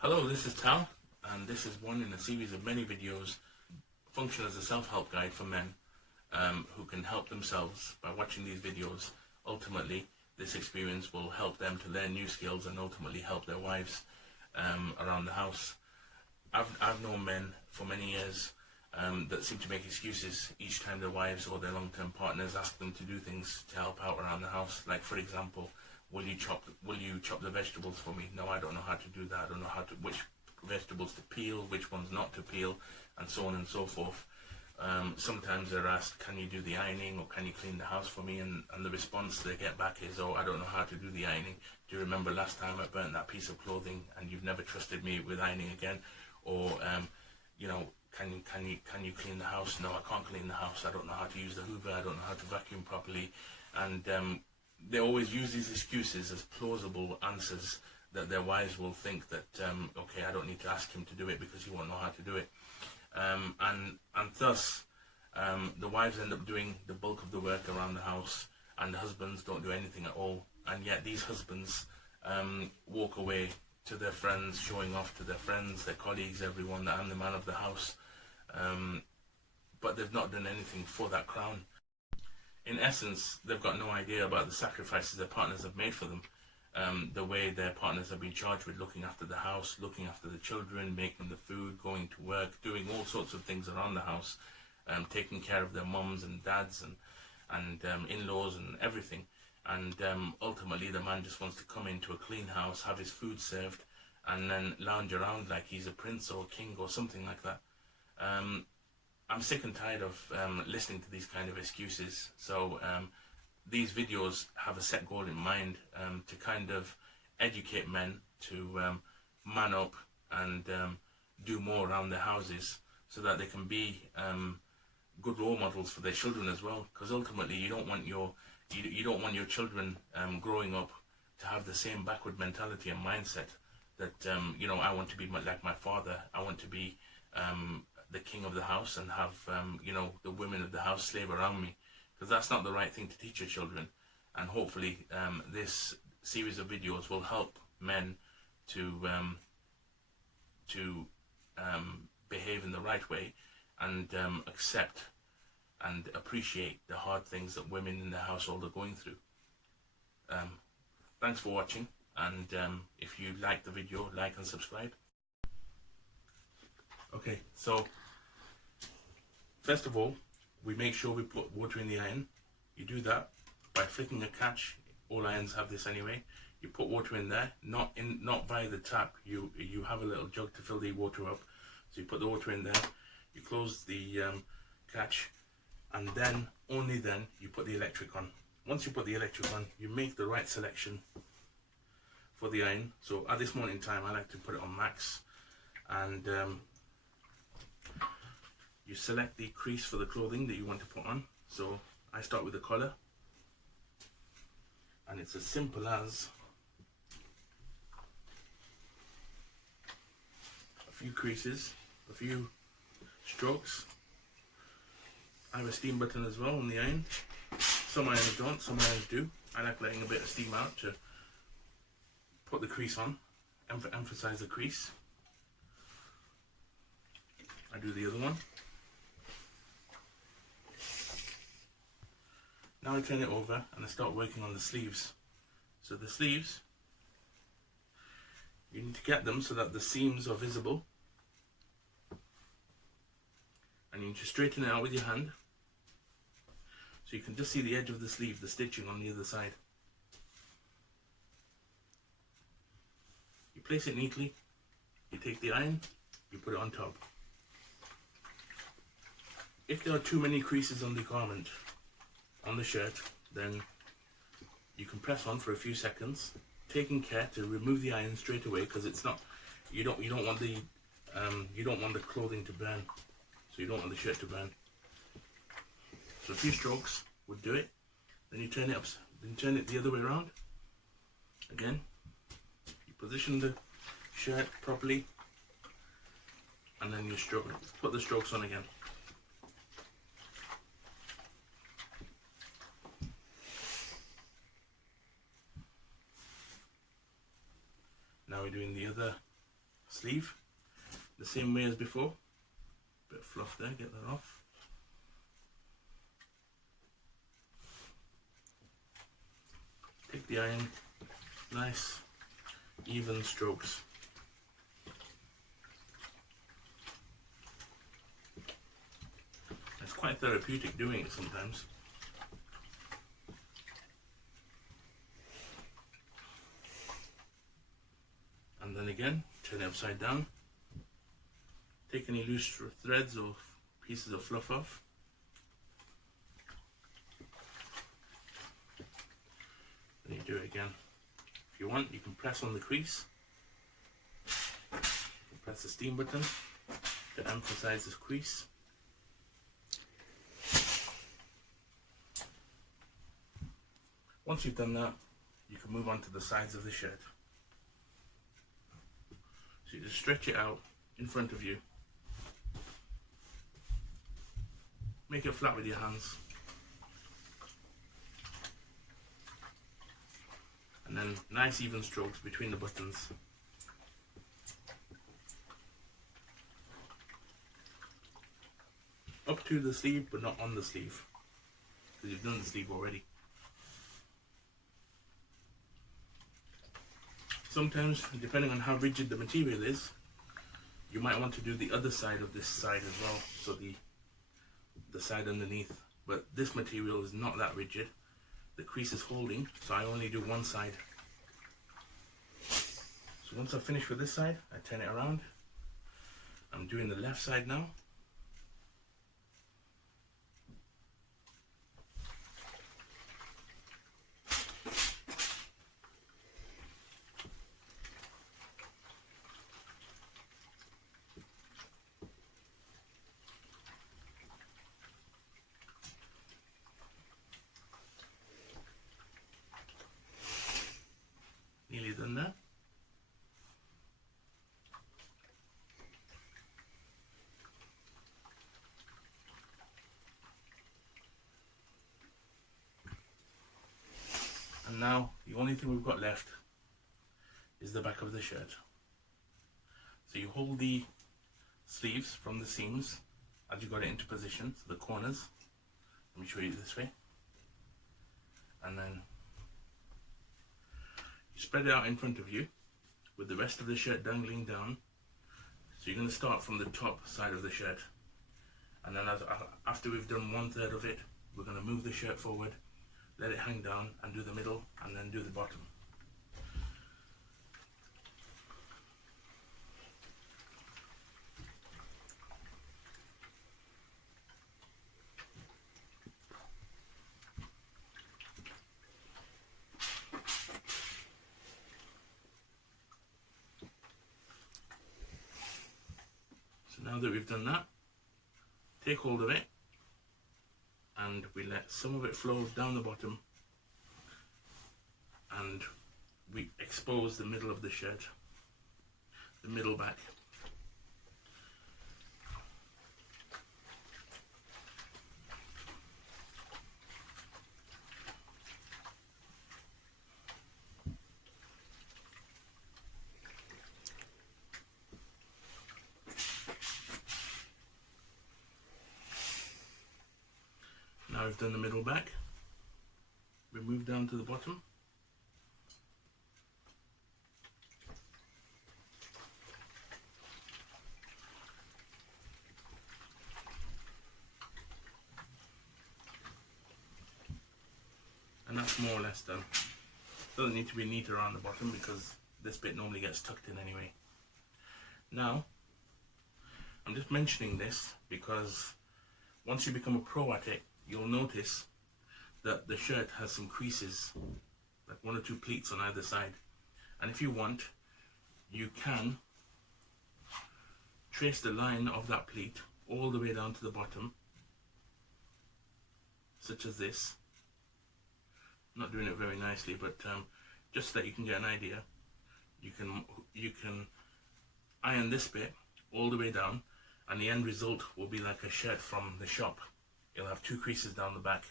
Hello, this is Tal, and this is one in a series of many videos function as a self-help guide for men who can help themselves by watching these videos. Ultimately, this experience will help them to learn new skills and ultimately help their wives around the house. I've known men for many years that seem to make excuses each time their wives or their long-term partners ask them to do things to help out around the house. Like, for example, will you chop the vegetables for me? No, I don't know how to do that. I don't know which vegetables to peel, which ones not to peel, and so on and so forth. Sometimes they're asked, can you do the ironing, or can you clean the house for me? And the response they get back is, oh, I don't know how to do the ironing. Do you remember last time I burnt that piece of clothing and you've never trusted me with ironing again? Or, can you clean the house? No, I can't clean the house. I don't know how to use the Hoover. I don't know how to vacuum properly. And they always use these excuses as plausible answers that their wives will think that, okay, I don't need to ask him to do it because he won't know how to do it. And thus, the wives end up doing the bulk of the work around the house, and the husbands don't do anything at all. And yet these husbands walk away to their friends, showing off to their friends, their colleagues, everyone, that I'm the man of the house. But they've not done anything for that crown. In essence, they've got no idea about the sacrifices their partners have made for them. The way their partners have been charged with looking after the house, looking after the children, making the food, going to work, doing all sorts of things around the house, taking care of their mums and dads and in-laws and everything. And ultimately, the man just wants to come into a clean house, have his food served, and then lounge around like he's a prince or a king or something like that. I'm sick and tired of listening to these kind of excuses. So these videos have a set goal in mind, to kind of educate men to man up and do more around their houses, so that they can be good role models for their children as well. Because ultimately, you don't want your children growing up to have the same backward mentality and mindset that I want to be like my father. I want to be the king of the house and have the women of the house slave around me, because that's not the right thing to teach your children. And hopefully this series of videos will help men to behave in the right way and accept and appreciate the hard things that women in the household are going through. Thanks for watching, and if you like the video, like and subscribe. Okay, so first of all, we make sure we put water in the iron. You do that by flicking a catch. All irons have this anyway. You put water in there, not via the tap. You have a little jug to fill the water up. So you put the water in there. You close the catch, and then only then you put the electric on. Once you put the electric on, you make the right selection for the iron. So at this moment in time, I like to put it on max, and you select the crease for the clothing that you want to put on. So I start with the collar, and it's as simple as a few creases, a few strokes. I have a steam button as well on the iron. Some irons don't, some irons do. I like letting a bit of steam out to put the crease on, emphasize the crease. I do the other one. Now I turn it over and I start working on the sleeves. So the sleeves, you need to get them so that the seams are visible, and you need to straighten it out with your hand so you can just see the edge of the sleeve, the stitching on the other side. You place it neatly, you take the iron, you put it on top. If there are too many creases on the garment, on the shirt, then you can press on for a few seconds, taking care to remove the iron straight away, because it's not, you don't want the clothing to burn, so you don't want the shirt to burn. So a few strokes would do it. Then you turn it up, then turn it the other way around. Again, you position the shirt properly, and then you put the strokes on again. Now we're doing the other sleeve the same way as before. Bit of fluff there, get that off. Take the iron, nice even strokes. It's quite therapeutic doing it sometimes. And then again, turn it upside down. Take any loose threads or pieces of fluff off. Then you do it again. If you want, you can press on the crease. Press the steam button to emphasize this crease. Once you've done that, you can move on to the sides of the shirt. So you just stretch it out in front of you. Make it flat with your hands. And then nice even strokes between the buttons. Up to the sleeve, but not on the sleeve, because you've done the sleeve already. Sometimes, depending on how rigid the material is, you might want to do the other side of this side as well, so the side underneath. But this material is not that rigid. The crease is holding, so I only do one side. So once I've finished with this side, I turn it around. I'm doing the left side now. Nearly done that. And now the only thing we've got left is the back of the shirt. So you hold the sleeves from the seams as you got it into position, so the corners. Let me show you this way. And then you spread it out in front of you with the rest of the shirt dangling down. So you're going to start from the top side of the shirt, and then after we've done 1/3 of it, we're going to move the shirt forward, let it hang down, and do the middle, and then do the bottom. Now that we've done that, take hold of it and we let some of it flow down the bottom, and we expose the middle of the shirt, the middle back. Now we've done the middle back, we move down to the bottom. And that's more or less done. Doesn't need to be neat around the bottom because this bit normally gets tucked in anyway. Now, I'm just mentioning this because once you become a pro at it, you'll notice that the shirt has some creases, like 1 or 2 pleats on either side. And if you want, you can trace the line of that pleat all the way down to the bottom, such as this. I'm not doing it very nicely, but just so that you can get an idea, you can iron this bit all the way down, and the end result will be like a shirt from the shop. It'll have 2 creases down the back.